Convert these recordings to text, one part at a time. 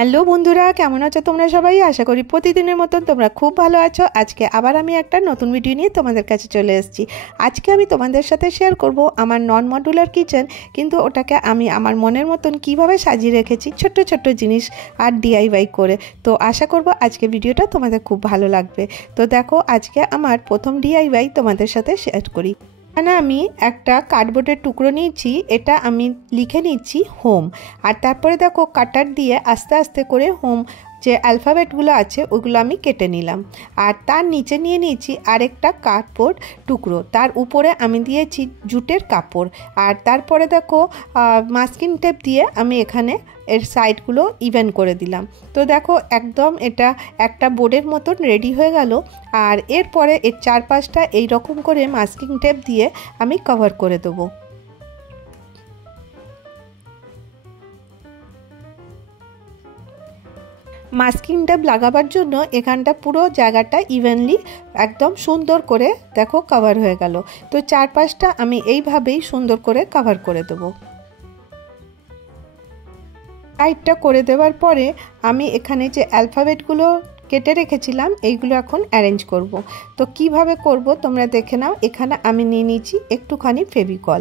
Hello বন্ধুরা, কেমন আছো তোমরা সবাই? আশা করি প্রতিদিনের মতন তোমরা খুব ভালো আছো। আজকে আবার আমি একটা নতুন ভিডিও নিয়ে তোমাদের কাছে চলে এসেছি। আজকে আমি তোমাদের সাথে শেয়ার করব আমার নন মডুলার কিচেন, কিন্তু ওটাকে আমি আমার মনের মতন কিভাবে সাজিয়ে রেখেছি ছোট্ট ছোট্ট জিনিস আর ডিআইওয়াই করে। তো আশা করব আজকে ভিডিওটা তোমাদের খুব ভালো লাগবে। তো দেখো, আজকে আমার প্রথম ডিআইওয়াই তোমাদের সাথে শেয়ার করি। এখানে আমি একটা কার্ডবোর্ডের টুকরো নিয়েছি, এটা আমি লিখে নিচ্ছি হোম। আর তারপরে দেখো কাটার দিয়ে আস্তে আস্তে করে হোম যে অ্যালফাবেটগুলো আছে ওগুলো আমি কেটে নিলাম। আর তার নিচে নিয়ে নিয়েছি আরেকটা কার্ডবোর্ড টুকরো, তার উপরে আমি দিয়েছি জুটের কাপড়। আর তারপরে দেখো মাস্কিং টেপ দিয়ে আমি এখানে এর সাইডগুলো ইভেন করে দিলাম। তো দেখো একদম এটা একটা বোর্ডের মতন রেডি হয়ে গেল। আর এরপরে এর চারপাশটা এই রকম করে মাস্কিং টেপ দিয়ে আমি কভার করে দেবো। মাস্কিং টেপ লাগাবার জন্য এখানটা পুরো জায়গাটা ইভেনলি একদম সুন্দর করে দেখো কভার হয়ে গেল। তো চারপাশটা আমি এইভাবেই সুন্দর করে কভার করে দেবো। সাইডটা করে দেওয়ার পরে আমি এখানে যে অ্যালফাবেটগুলো কেটে রেখেছিলাম এইগুলো এখন অ্যারেঞ্জ করব। তো কিভাবে করব তোমরা দেখে নাও। এখানে আমি নিয়ে নিয়েছি একটুখানি ফেভিকল,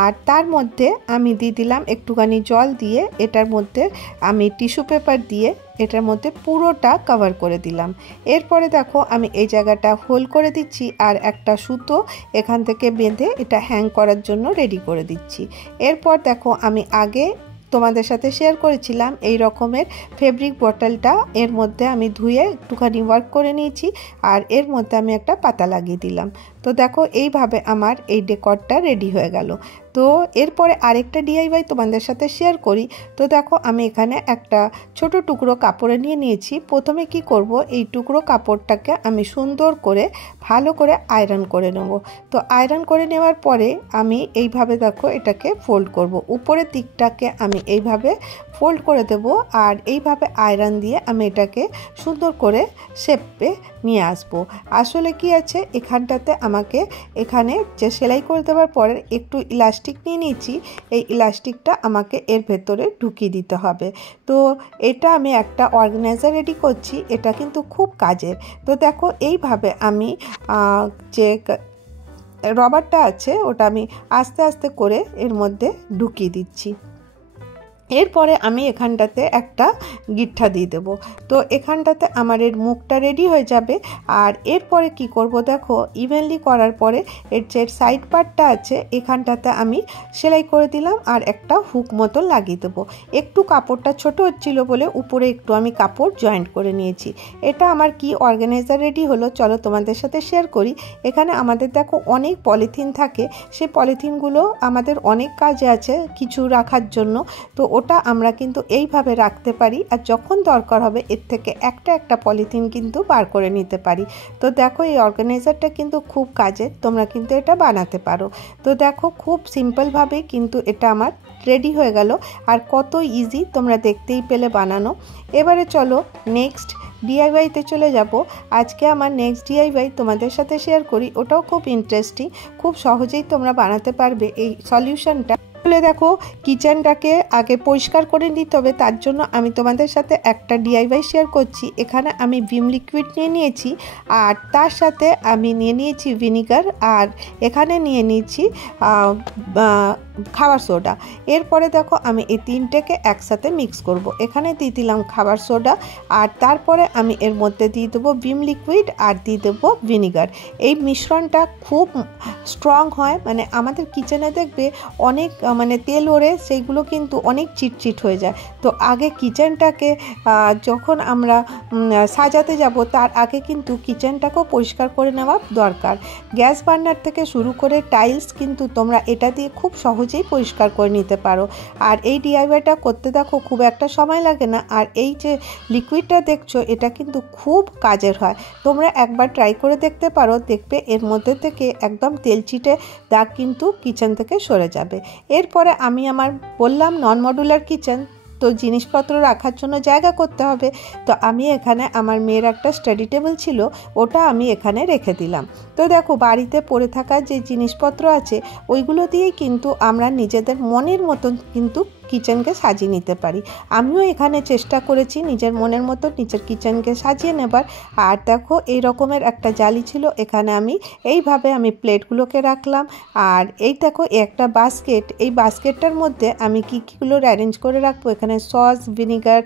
আর তার মধ্যে আমি দিয়ে দিলাম একটুখানি জল দিয়ে, এটার মধ্যে আমি টিস্যু পেপার দিয়ে এটার মধ্যে পুরোটা কভার করে দিলাম। এরপরে দেখো আমি এই জায়গাটা হোল করে দিচ্ছি আর একটা সুতো এখান থেকে বেঁধে এটা হ্যাং করার জন্য রেডি করে দিচ্ছি। এরপর দেখো আমি আগে তোমাদের সাথে শেয়ার করেছিলাম এই রকমের ফেব্রিক বটলটা, এর মধ্যে আমি ধুয়ে একটুখানি ওয়ার্ক করে নিয়েছি আর এর মধ্যে আমি একটা পাতা লাগিয়ে দিলাম। তো দেখো এইভাবে আমার এই ডেকরটা রেডি হয়ে গেল। তো এরপরে আরেকটা ডিআইওয়াই তোমাদের সাথে শেয়ার করি। তো দেখো আমি এখানে একটা ছোট টুকরো কাপড়ে নিয়ে নিয়েছি। প্রথমে কি করব, এই টুকরো কাপড়টাকে আমি সুন্দর করে ভালো করে আয়রন করে নেব। তো আয়রন করে নেওয়ার পরে আমি এইভাবে দেখো এটাকে ফোল্ড করব। উপরের দিকটাকে আমি এইভাবে ফোল্ড করে দেব আর এইভাবে আয়রন দিয়ে আমি এটাকে সুন্দর করে শেপে নিয়ে আসব। আসলে কি আছে এখানটাতে আমাকে এখানে যে সেলাই করে দেওয়ার পরে একটু ইলাস্টিক নিয়ে নিয়েছি, এই ইলাস্টিকটা আমাকে এর ভেতরে ঢুকিয়ে দিতে হবে। তো এটা আমি একটা অর্গানাইজার রেডি করছি, এটা কিন্তু খুব কাজের। তো দেখো এইভাবে আমি যে রবারটা আছে ওটা আমি আস্তে আস্তে করে এর মধ্যে ঢুকিয়ে দিচ্ছি। এরপরে আমি এখানটাতে একটা গিট্টা দিয়ে দেবো। তো এখানটাতে আমার এর মুখটা রেডি হয়ে যাবে। আর এরপরে কি করব দেখো, ইভেনলি করার পরে এর যে সাইড পার্টটা আছে এখানটাতে আমি সেলাই করে দিলাম আর একটা হুক মতো লাগিয়ে দেবো। একটু কাপড়টা ছোট হচ্ছিল বলে উপরে একটু আমি কাপড় জয়েন্ট করে নিয়েছি। এটা আমার কি অর্গানাইজার রেডি হলো, চলো তোমাদের সাথে শেয়ার করি। এখানে আমাদের দেখো অনেক পলিথিন থাকে, সেই পলিথিনগুলো আমাদের অনেক কাজে আছে কিছু রাখার জন্য। তো ওটা আমরা কিন্তু এইভাবে রাখতে পারি আর যখন দরকার হবে এর থেকে একটা একটা পলিথিন কিন্তু বার করে নিতে পারি। তো দেখো এই অর্গানাইজারটা কিন্তু খুব কাজের, তোমরা কিন্তু এটা বানাতে পারো। তো দেখো খুব সিম্পলভাবে কিন্তু এটা আমার রেডি হয়ে গেল আর কত ইজি তোমরা দেখতেই পেলে বানানো। এবারে চলো নেক্সট ডিআইওয়াইতে চলে যাব। আজকে আমার নেক্সট ডিআইওয়াই তোমাদের সাথে শেয়ার করি, ওটাও খুব ইন্টারেস্টিং, খুব সহজেই তোমরা বানাতে পারবে এই সলিউশনটা। দেখো কিচেনটাকে আগে পরিষ্কার করে নিতে হবে, তার জন্য আমি তোমাদের সাথে একটা ডিআইওয়াই শেয়ার করছি। এখানে আমি ভিম লিকুইড নিয়ে নিয়েছি আর তার সাথে আমি নিয়ে নিয়েছি ভিনিগার আর এখানে নিয়ে নিয়েছি খাবার সোডা। এরপরে দেখো আমি এই তিনটেকে একসাথে মিক্স করব। এখানে দিয়ে দিলাম খাবার সোডা আর তারপরে আমি এর মধ্যে দিয়ে দেবো ভিম লিকুইড আর দিয়ে দেবো ভিনিগার। এই মিশ্রণটা খুব স্ট্রং হয়, মানে আমাদের কিচেনে দেখবে অনেক মানে তেল ওড়ে, সেইগুলো কিন্তু অনেক চিটচিট হয়ে যায়। তো আগে কিচেনটাকে যখন আমরা সাজাতে যাব তার আগে কিন্তু কিচেনটাকেও পরিষ্কার করে নেওয়া দরকার। গ্যাস বার্নার থেকে শুরু করে টাইলস কিন্তু তোমরা এটা দিয়ে খুব সহজেই পরিষ্কার করে নিতে পারো। আর এই ডিআইওয়াইটা করতে দেখো খুব একটা সময় লাগে না। আর এই যে লিকুইডটা দেখছো এটা কিন্তু খুব কাজের হয়, তোমরা একবার ট্রাই করে দেখতে পারো, দেখবে এর মধ্যে থেকে একদম তেলচিটে দাগ কিন্তু কিচেন থেকে সরে যাবে। এরপরে আমি আমার বললাম নন মডুলার কিচেন, তো জিনিসপত্র রাখার জন্য জায়গা করতে হবে। তো আমি এখানে আমার মেয়ের একটা স্টাডি টেবিল ছিল, ওটা আমি এখানে রেখে দিলাম। তো দেখো বাড়িতে পড়ে থাকা যে জিনিসপত্র আছে ওইগুলো দিয়েই কিন্তু আমরা নিজেদের মনের মতন কিন্তু কিচেনকে সাজিয়ে নিতে পারি। আমিও এখানে চেষ্টা করেছি নিজের মনের মতো নিজের কিচেনকে সাজিয়ে নেবার। আর দেখো এই রকমের একটা জালি ছিল, এখানে আমি এইভাবে আমি প্লেটগুলোকে রাখলাম। আর এই দেখো একটা বাস্কেট, এই বাস্কেটটার মধ্যে আমি কীগুলো অ্যারেঞ্জ করে রাখবো, এখানে সস, ভিনিগার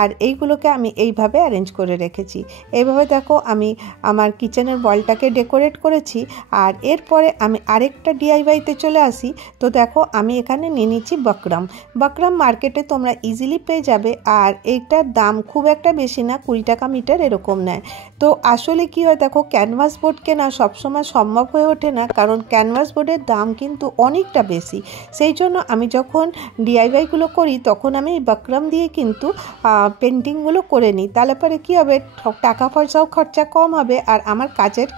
আর এইগুলোকে আমি এইভাবে অ্যারেঞ্জ করে রেখেছি। এইভাবে দেখো আমি আমার কিচেনের ওয়ালটাকে ডেকোরেট করেছি। আর এরপরে আমি আরেকটা ডিআইওয়াইতে চলে আসি। তো দেখো আমি এখানে নিয়ে নিচ্ছি বাকরাম। বাকরাম মার্কেটে তোমরা ইজিলি পেয়ে যাবে। আর এইটার দাম খুব একটা বেশি না, 20 টাকা মিটার এরকম নেয়। তো আসলে কি হয় দেখো, ক্যানভাস বোর্ড কেনা সবসময় সম্ভব হয়ে ওঠে না, কারণ ক্যানভাস বোর্ডের দাম কিন্তু অনেকটা বেশি। সেই জন্য আমি যখন ডিআইওয়াইগুলো করি তখন আমি বাকরাম দিয়ে কিন্তু পেন্টিংগুলো করে নিই। তাহলে পরে কী হবে, টাকা পয়সাও খরচা কম হবে আর আমার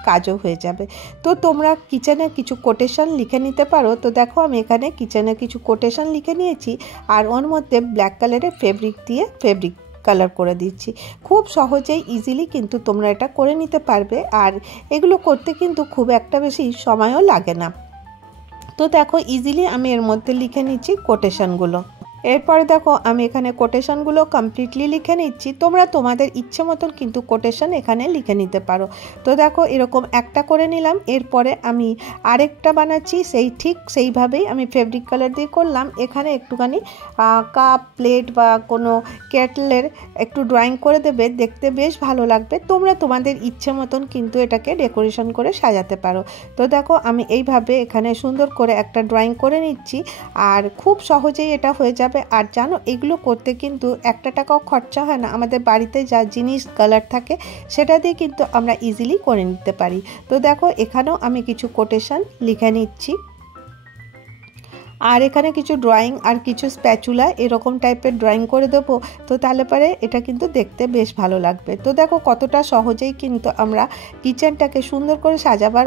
কাজও হয়ে যাবে। তো তোমরা কিচেনে কিছু কোটেশন লিখে নিতে পারো। তো দেখো আমি এখানে কিচেনে কিছু কোটেশন লিখে নিয়েছি আর ওর মধ্যে ব্ল্যাক কালারের ফেব্রিক দিয়ে ফেব্রিক কালার করে দিচ্ছি। খুব সহজেই ইজিলি কিন্তু তোমরা এটা করে নিতে পারবে। আর এগুলো করতে কিন্তু খুব একটা বেশি সময়ও লাগে না। তো দেখো ইজিলি আমি এর মধ্যে লিখে নিচ্ছি কোটেশনগুলো। এরপরে দেখো আমি এখানে কোটেশনগুলো কমপ্লিটলি লিখে নিচ্ছি। তোমরা তোমাদের ইচ্ছে মতন কিন্তু কোটেশন এখানে লিখে নিতে পারো। তো দেখো এরকম একটা করে নিলাম। এরপরে আমি আরেকটা বানাচ্ছি, ঠিক সেইভাবেই আমি ফেব্রিক কালার দিয়ে করলাম। এখানে একটুখানি কাপ, প্লেট বা কোনো কেটলের একটু ড্রয়িং করে দেবে, দেখতে বেশ ভালো লাগবে। তোমরা তোমাদের ইচ্ছে মতন কিন্তু এটাকে ডেকোরেশন করে সাজাতে পারো। তো দেখো আমি এইভাবে এখানে সুন্দর করে একটা ড্রয়িং করে নিচ্ছি। আর খুব সহজেই এটা হয়ে যাবে। আর জানো এগুলো করতে কিন্তু 1 টাকাও খরচা হয় না। আমাদের বাড়িতে যা জিনিস কালার থাকে সেটা দিয়ে কিন্তু আমরা ইজিলি করে নিতে পারি। তো দেখো এখানেও আমি কিছু কোটেশন লিখে নিচ্ছি। আর এখানে কিছু ড্রয়িং আর কিছু স্প্যাচুলা এরকম টাইপের ড্রয়িং করে দেবো। তো তাহলে পরে এটা কিন্তু দেখতে বেশ ভালো লাগবে। তো দেখো কতটা সহজেই কিন্তু আমরা কিচেনটাকে সুন্দর করে সাজাবার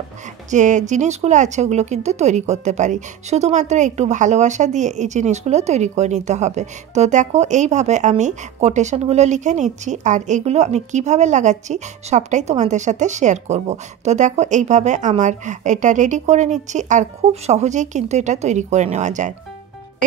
যে জিনিসগুলো আছে ওগুলো কিন্তু তৈরি করতে পারি। শুধুমাত্র একটু ভালোবাসা দিয়ে এই জিনিসগুলো তৈরি করে নিতে হবে। তো দেখো এইভাবে আমি কোটেশনগুলো লিখে নিচ্ছি আর এগুলো আমি কিভাবে লাগাচ্ছি সবটাই তোমাদের সাথে শেয়ার করব। তো দেখো এইভাবে আমার এটা রেডি করে নিচ্ছি আর খুব সহজেই কিন্তু এটা তৈরি করে নেওয়া যায়।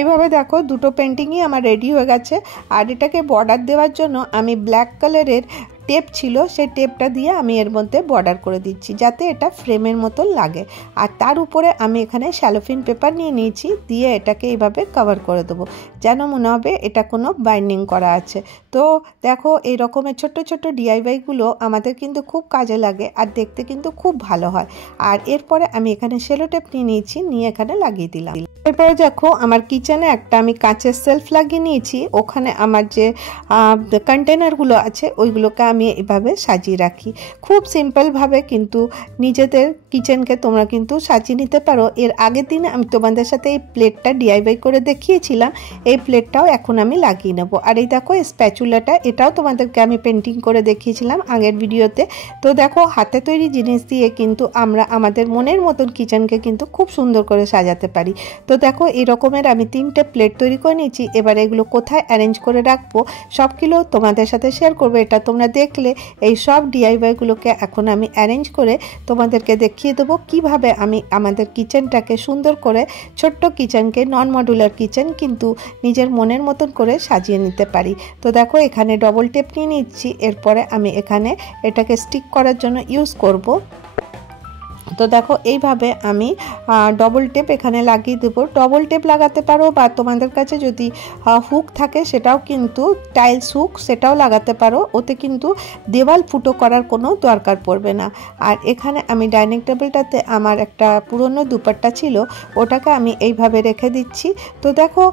এইভাবে দেখো দুটো পেন্টিংই আমার রেডি হয়ে গেছে। আর এটাকে বর্ডার দেওয়ার জন্য আমি ব্ল্যাক কালারের টেপ ছিল, সেই টেপটা দিয়ে আমি এর মধ্যে বর্ডার করে দিচ্ছি যাতে এটা ফ্রেমের মতো লাগে। আর তার উপরে আমি এখানে শ্যালোফিন পেপার নিয়ে নিয়েছি, দিয়ে এটাকে এইভাবে কভার করে দেবো যেন মনে হবে এটা কোনো বাইন্ডিং করা আছে। তো দেখো এই রকমের ছোট্ট ছোট্ট ডিআইওয়াইগুলো আমাদের কিন্তু খুব কাজে লাগে আর দেখতে কিন্তু খুব ভালো হয়। আর এরপরে আমি এখানে সেলো টেপ নিয়ে নিয়েছি, নিয়ে এখানে লাগিয়ে দিলাম। এরপরে দেখো আমার কিচেনে একটা আমি কাঁচের সেলফ লাগিয়ে নিয়েছি, ওখানে আমার যে কন্টেনারগুলো আছে ওইগুলোকে আমি এভাবে সাজিয়ে রাখি। খুব সিম্পলভাবে কিন্তু নিজেদের কিচেনকে তোমরা কিন্তু সাজিয়ে নিতে পারো। এর আগের দিনে আমি তোমাদের সাথে এই প্লেটটা ডিআইওয়াই করে দেখিয়েছিলাম, এই প্লেটটাও এখন আমি লাগিয়ে নেব। আর এই দেখো স্প্যাচুলাটা, এটাও তোমাদেরকে আমি পেন্টিং করে দেখিয়েছিলাম আগের ভিডিওতে। তো দেখো হাতে তৈরি জিনিস দিয়ে কিন্তু আমরা আমাদের মনের মতন কিচেনকে কিন্তু খুব সুন্দর করে সাজাতে পারি। তো দেখো এই রকমের আমি 3টে প্লেট তৈরি করে নিয়েছি। এবার এগুলো কোথায় অ্যারেঞ্জ করে রাখবো সবগুলো তোমাদের সাথে শেয়ার করবো। এটা তোমরা দেখলে এই সব ডিআইওয়াইগুলোকে এখন আমি অ্যারেঞ্জ করে তোমাদেরকে দেখিয়ে দেবো কিভাবে আমি আমাদের কিচেনটাকে সুন্দর করে, ছোট্ট কিচেনকে, নন মডুলার কিচেন কিন্তু নিজের মনের মতন করে সাজিয়ে নিতে পারি। তো দেখো এখানে ডবল টেপ নিয়ে নিচ্ছি, এরপরে আমি এখানে এটাকে স্টিক করার জন্য ইউজ করব। তো দেখো এইভাবে আমি ডবল টেপ এখানে লাগিয়ে দেবো। ডবল টেপ লাগাতে পারো বা তোমাদের কাছে যদি হুক থাকে সেটাও কিন্তু, টাইলস হুক, সেটাও লাগাতে পারো। ওতে কিন্তু দেওয়াল ফুটো করার কোনো দরকার পড়বে না। আর এখানে আমি ডাইনিং টেবিলটাতে আমার একটা পুরনো দুপাট্টা ছিল, ওটাকে আমি এইভাবে রেখে দিচ্ছি। তো দেখো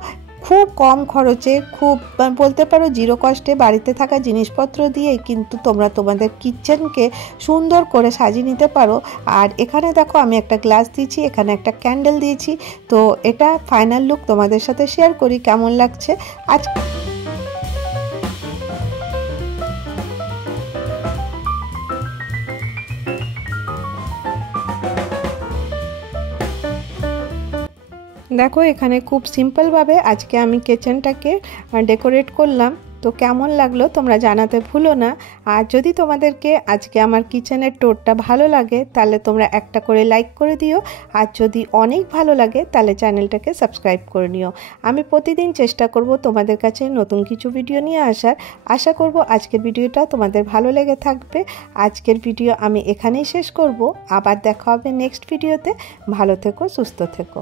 খুব কম খরচে, খুব বলতে পারো জিরো কস্টে বাড়িতে থাকা জিনিসপত্র দিয়ে কিন্তু তোমরা তোমাদের কিচেনকে সুন্দর করে সাজিয়ে নিতে পারো। আর এখানে দেখো আমি একটা গ্লাস দিয়েছি, এখানে একটা ক্যান্ডেল দিয়েছি। তো এটা ফাইনাল লুক তোমাদের সাথে শেয়ার করি কেমন লাগছে আজ। দেখো এখানে খুব সিম্পলভাবে আজকে আমি কিচেনটাকে ডেকোরেট করলাম। তো কেমন লাগলো তোমরা জানাতে ভুলো না। আর যদি তোমাদেরকে আজকে আমার কিচেনের ট্যুরটা ভালো লাগে তাহলে তোমরা একটা করে লাইক করে দিও, আর যদি অনেক ভালো লাগে তাহলে চ্যানেলটাকে সাবস্ক্রাইব করে নিও। আমি প্রতিদিন চেষ্টা করব তোমাদের কাছে নতুন কিছু ভিডিও নিয়ে আসার। আশা করব আজকের ভিডিওটা তোমাদের ভালো লেগে থাকবে। আজকের ভিডিও আমি এখানেই শেষ করব, আবার দেখা হবে নেক্সট ভিডিওতে। ভালো থেকো, সুস্থ থেকো।